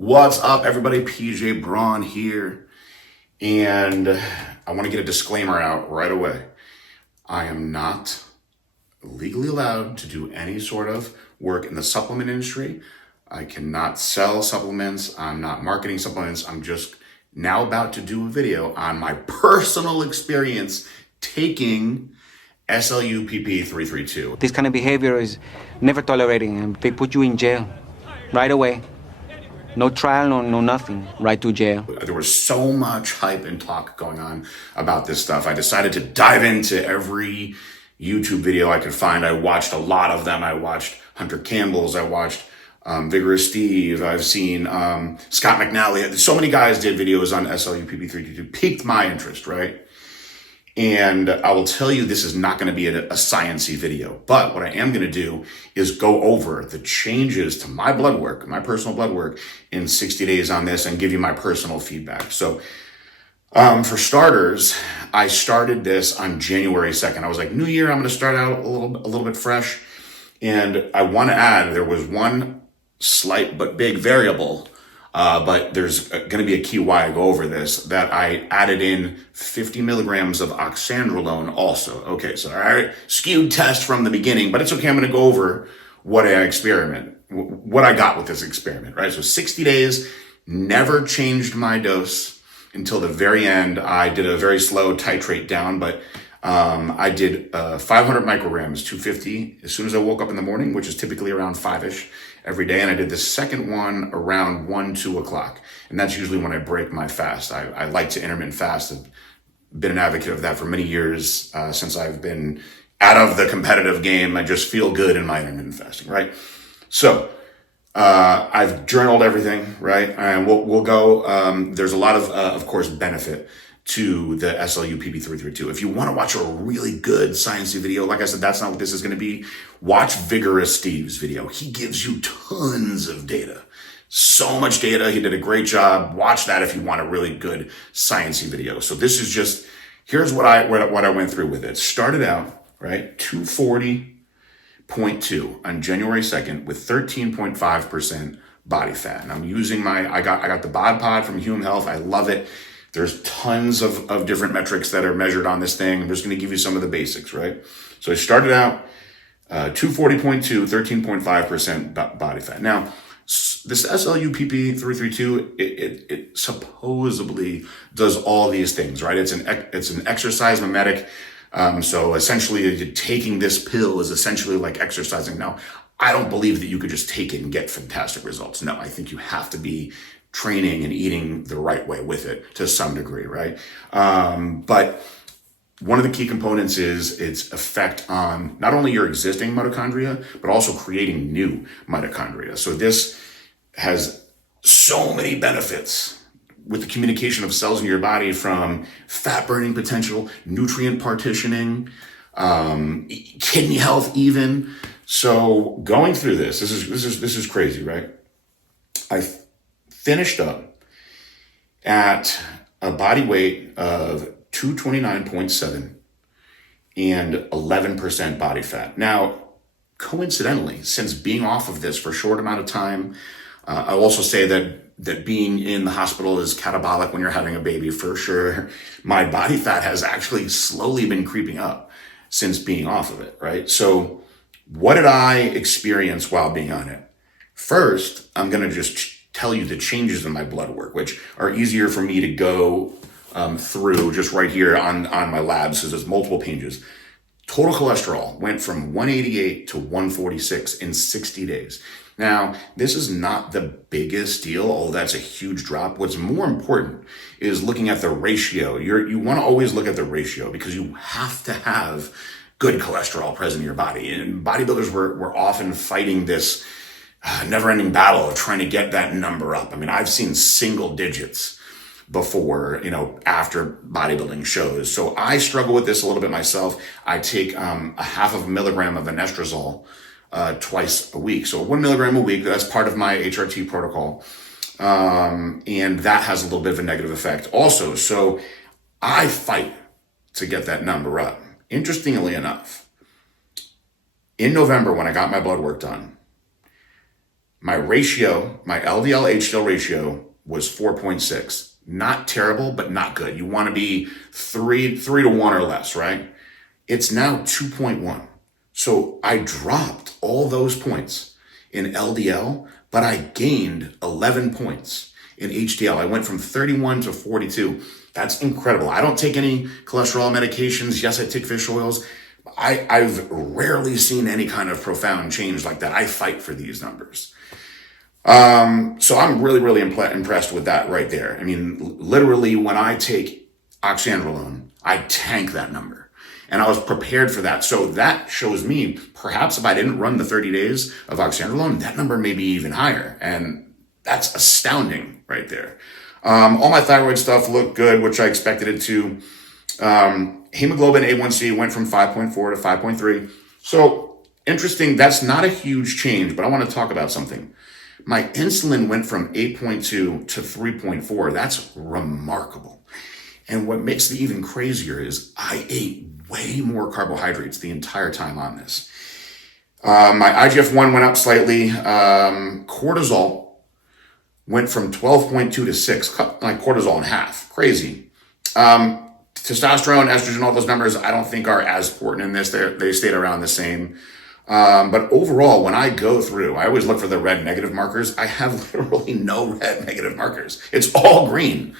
What's up, everybody? PJ Braun here, and I want to get a disclaimer out right away. I am not legally allowed to do any sort of work in the supplement industry. I cannot sell supplements. I'm not marketing supplements. I'm just now about to do a video on my personal experience taking SLU PP 332. This kind of behavior is never tolerating, and they put you in jail right away. No trial, no nothing, right to jail. There was so much hype and talk going on about this stuff. I decided to dive into every YouTube video I could find. I watched a lot of them. I watched Hunter Campbell's. I watched Vigorous Steve. I've seen Scott McNally. So many guys did videos on SLU PP322. Piqued my interest, right? And I will tell you, this is not going to be a sciencey video, but what I am going to do is go over the changes to my blood work, my personal blood work in 60 days on this and give you my personal feedback. So, for starters, I started this on January 2nd. I was like, New Year, I'm going to start out a little bit fresh. And I want to add, there was one slight but big variable, but there's going to be a key why I go over this, that I added in 50 milligrams of oxandrolone also. Okay, so I skewed test from the beginning, but it's okay. I'm going to go over what I got with this experiment, right? So 60 days, never changed my dose until the very end. I did a very slow titrate down, but I did 500 micrograms, 250, as soon as I woke up in the morning, which is typically around 5-ish every day. And I did the second one around 2 o'clock. And that's usually when I break my fast. I like to intermittent fast. I've been an advocate of that for many years, since I've been out of the competitive game. I just feel good in my intermittent fasting, right? So, I've journaled everything, right? And we'll go, there's a lot of course, benefit to the SLU PP332. If you want to watch a really good sciencey video, like I said, that's not what this is going to be. Watch Vigorous Steve's video. He gives you tons of data. So much data. He did a great job. Watch that if you want a really good sciencey video. So this is just, here's what I went through with it. Started out, right, 240.2 on January 2nd with 13.5% body fat. And I'm using I got the Bod Pod from Hume Health. I love it. There's tons of different metrics that are measured on this thing. I'm just going to give you some of the basics, right? So I started out 240.2, 13.5% body fat. Now, this SLU PP332, it supposedly does all these things, right? It's an exercise mimetic. So essentially, taking this pill is essentially like exercising. Now, I don't believe that you could just take it and get fantastic results. No, I think you have to be training and eating the right way with it to some degree, right? But one of the key components is its effect on not only your existing mitochondria, but also creating new mitochondria. So this has so many benefits with the communication of cells in your body, from fat burning potential, nutrient partitioning, kidney health even. So going through this is crazy, right? I finished up at a body weight of 229.7 and 11% body fat. Now, coincidentally, since being off of this for a short amount of time, I'll also say that being in the hospital is catabolic when you're having a baby, for sure. My body fat has actually slowly been creeping up since being off of it, right? So what did I experience while being on it? First, I'm going to just tell you the changes in my blood work, which are easier for me to go through just right here on my labs, because there's multiple pages. Total cholesterol went from 188 to 146 in 60 days. Now, this is not the biggest deal, although that's a huge drop. What's more important is looking at the ratio. You want to always look at the ratio, because you have to have good cholesterol present in your body. And bodybuilders were often fighting this never-ending battle of trying to get that number up. I mean, I've seen single digits before, after bodybuilding shows. So I struggle with this a little bit myself. I take a half of a milligram of anastrozole twice a week. So 1 milligram a week, that's part of my HRT protocol. And that has a little bit of a negative effect also. So I fight to get that number up. Interestingly enough, in November, when I got my blood work done, My ratio, my LDL HDL ratio was 4.6. Not terrible, but not good. You want to be three to one or less, right? It's now 2.1. So I dropped all those points in LDL, but I gained 11 points in HDL. I went from 31 to 42. That's incredible. I don't take any cholesterol medications. Yes, I take fish oils. I've rarely seen any kind of profound change like that. I fight for these numbers. So I'm really, really impressed with that right there. I mean, literally when I take oxandrolone, I tank that number. And I was prepared for that. So that shows me, perhaps if I didn't run the 30 days of oxandrolone, that number may be even higher. And that's astounding right there. All my thyroid stuff looked good, which I expected it to. Hemoglobin A1C went from 5.4 to 5.3. So interesting. That's not a huge change, but I want to talk about something. My insulin went from 8.2 to 3.4. That's remarkable. And what makes it even crazier is I ate way more carbohydrates the entire time on this. My IGF-1 went up slightly. Cortisol went from 12.2 to 6, cut my cortisol in half. Crazy. Testosterone, estrogen, all those numbers I don't think are as important in this. They stayed around the same. But overall, when I go through, I always look for the red negative markers. I have literally no red negative markers. It's all green,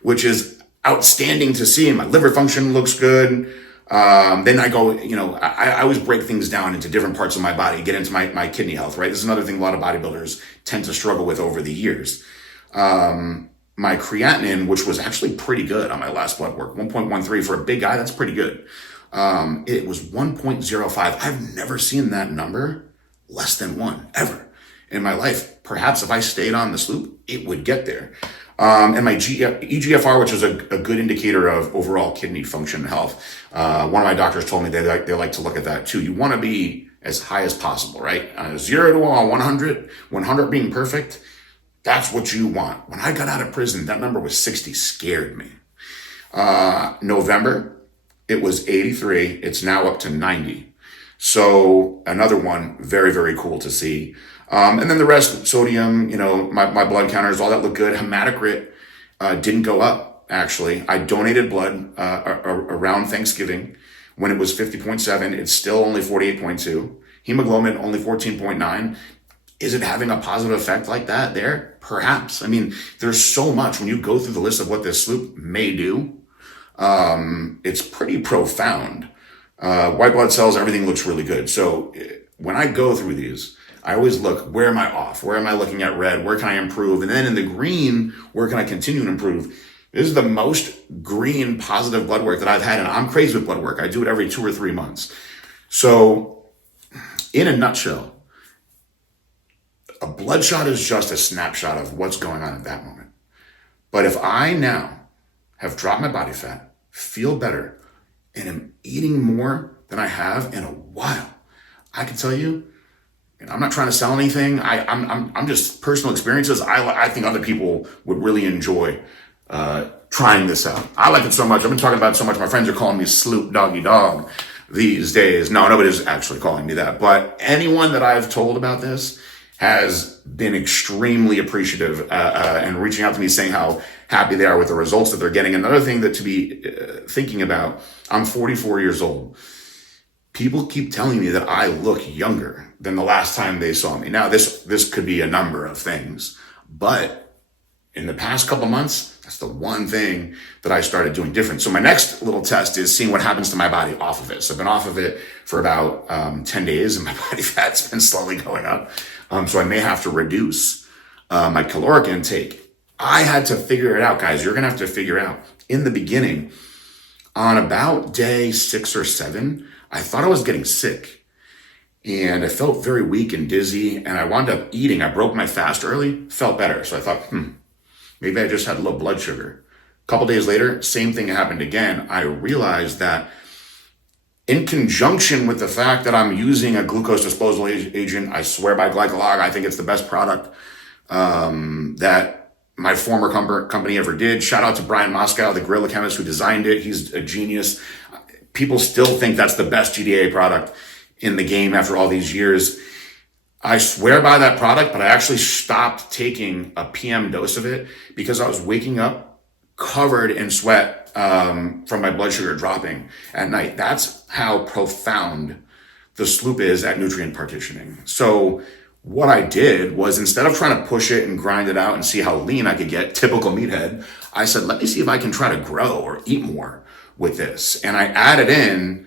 which is outstanding to see. My liver function looks good. Then I go, I always break things down into different parts of my body, get into my kidney health, right? This is another thing a lot of bodybuilders tend to struggle with over the years. My creatinine, which was actually pretty good on my last blood work, 1.13 for a big guy, that's pretty good. It was 1.05. I've never seen that number less than 1 ever in my life. Perhaps if I stayed on the sloop, it would get there. And my EGFR, which is a good indicator of overall kidney function and health. One of my doctors told me they like to look at that too. You want to be as high as possible, right? 0 to 100, 100 being perfect. That's what you want. When I got out of prison, that number was 60, scared me. November, it was 83. It's now up to 90. So another one, very, very cool to see. And then the rest, sodium, my blood counters, all that looked good. Hematocrit didn't go up, actually. I donated blood around Thanksgiving when it was 50.7. It's still only 48.2. Hemoglobin, only 14.9. Is it having a positive effect like that there? Perhaps. I mean, there's so much when you go through the list of what this sloop may do. It's pretty profound. White blood cells, everything looks really good. So when I go through these, I always look, where am I off? Where am I looking at red? Where can I improve? And then in the green, where can I continue to improve? This is the most green positive blood work that I've had. And I'm crazy with blood work. I do it every 2 or 3 months. So in a nutshell, a blood shot is just a snapshot of what's going on at that moment. But if I now have dropped my body fat, feel better, and am eating more than I have in a while, I can tell you, and I'm not trying to sell anything. I'm just personal experiences. I think other people would really enjoy trying this out. I like it so much. I've been talking about it so much. My friends are calling me Sloop Doggy Dog these days. No, nobody's actually calling me that. But anyone that I've told about this has been extremely appreciative and reaching out to me saying how happy they are with the results that they're getting. Another thing that to be thinking about, I'm 44 years old. People keep telling me that I look younger than the last time they saw me. Now, this could be a number of things, but in the past couple months, that's the one thing that I started doing different. So my next little test is seeing what happens to my body off of it. So I've been off of it for about 10 days and my body fat's been slowly going up. So I may have to reduce my caloric intake. I had to figure it out, guys. You're going to have to figure out. In the beginning, on about day 6 or 7, I thought I was getting sick. And I felt very weak and dizzy. And I wound up eating. I broke my fast early, felt better. So I thought, maybe I just had low blood sugar. A couple days later, same thing happened again. I realized that in conjunction with the fact that I'm using a glucose disposal agent, I swear by Glycolog, I think it's the best product that my former company ever did. Shout out to Brian Moscow, the gorilla chemist who designed it. He's a genius. People still think that's the best GDA product in the game after all these years. I swear by that product, but I actually stopped taking a PM dose of it because I was waking up covered in sweat from my blood sugar dropping at night. That's how profound the sloop is at nutrient partitioning. So what I did was, instead of trying to push it and grind it out and see how lean I could get, typical meathead, I said, let me see if I can try to grow or eat more with this. And I added in,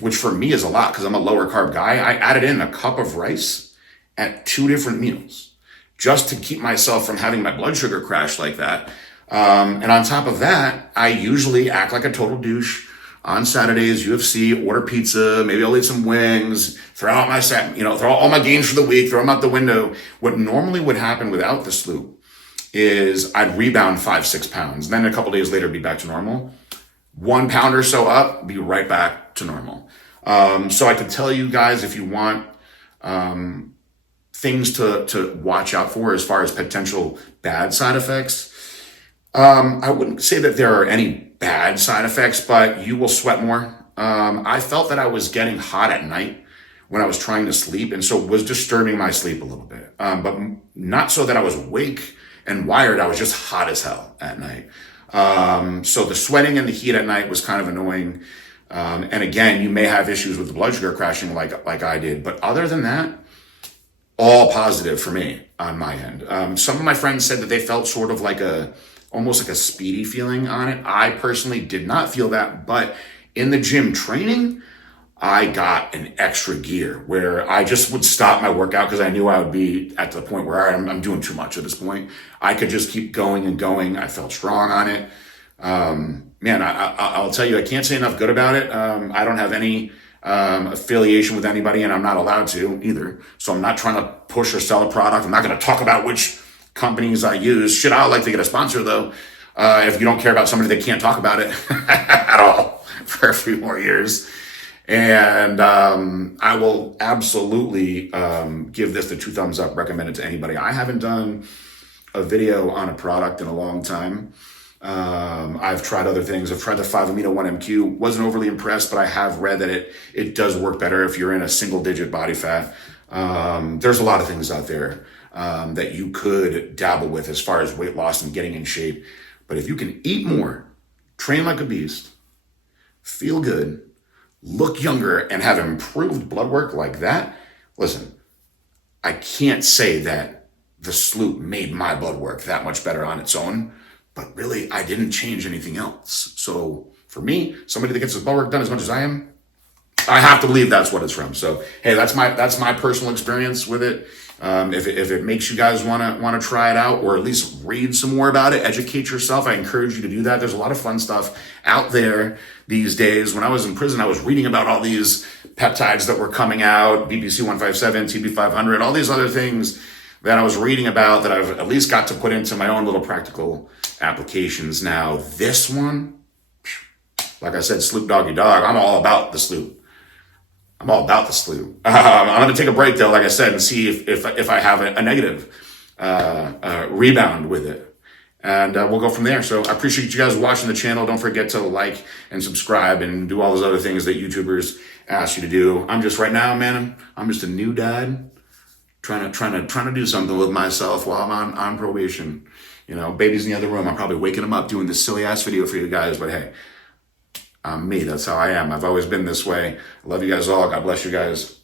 which for me is a lot because I'm a lower carb guy, I added in a cup of rice at 2 different meals just to keep myself from having my blood sugar crash like that. And on top of that, I usually act like a total douche on Saturdays, UFC, order pizza, maybe I'll eat some wings, throw all my gains for the week, throw them out the window. What normally would happen without the sloop is I'd rebound 5-6 pounds. Then a couple days later, be back to normal. 1 pound or so up, be right back to normal. So I could tell you guys, if you want things to watch out for as far as potential bad side effects, I wouldn't say that there are any bad side effects, but you will sweat more. I felt that I was getting hot at night when I was trying to sleep, and so it was disturbing my sleep a little bit. But not so that I was awake and wired. I was just hot as hell at night. So the sweating and the heat at night was kind of annoying. And again, you may have issues with the blood sugar crashing like I did. But other than that, all positive for me on my end. Some of my friends said that they felt sort of almost like a speedy feeling on it. I personally did not feel that, but in the gym training, I got an extra gear where I just would stop my workout because I knew I would be at the point where I'm doing too much at this point. I could just keep going and going. I felt strong on it. Man, I'll tell you, I can't say enough good about it. I don't have any affiliation with anybody, and I'm not allowed to either. So I'm not trying to push or sell a product. I'm not going to talk about which companies I use. Shit, I'd like to get a sponsor though. If you don't care about somebody that can't talk about it at all for a few more years. And I will absolutely give this the 2 thumbs up, recommend it to anybody. I haven't done a video on a product in a long time. I've tried other things. I've tried the 5-amino-1-MQ. Wasn't overly impressed, but I have read that it does work better if you're in a single digit body fat. There's a lot of things out there that you could dabble with as far as weight loss and getting in shape. But if you can eat more, train like a beast, feel good, look younger, and have improved blood work like that, listen, I can't say that the sloop made my blood work that much better on its own, but really I didn't change anything else. So for me, somebody that gets his blood work done as much as I am, I have to believe that's what it's from. So hey, that's my personal experience with it. If it makes you guys want to try it out, or at least read some more about it, educate yourself, I encourage you to do that. There's a lot of fun stuff out there these days. When I was in prison, I was reading about all these peptides that were coming out, BPC 157, TB 500, all these other things that I was reading about that I've at least got to put into my own little practical applications. Now, this one, like I said, sloop doggy dog, I'm all about the sloop. I'm going to take a break though, like I said, and see if I have a negative rebound with it. And we'll go from there. So I appreciate you guys watching the channel. Don't forget to like and subscribe and do all those other things that YouTubers ask you to do. I'm just right now, man, I'm just a new dad trying to do something with myself while I'm on probation. You know, baby's in the other room. I'm probably waking him up doing this silly ass video for you guys, but hey, I'm me. That's how I am. I've always been this way. I love you guys all. God bless you guys.